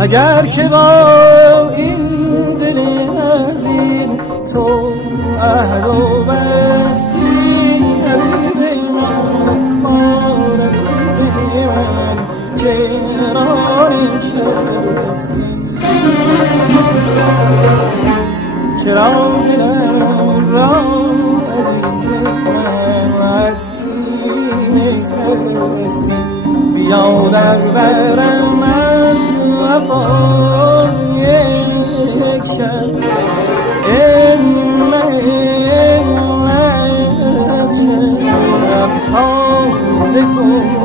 اگر که با این دل عزیز تو عهد و بستی مخمار من چرا نشستی چرا دلم را عزیز من از کینه خستی بیا در برم از وفا یک شب شب تازه کن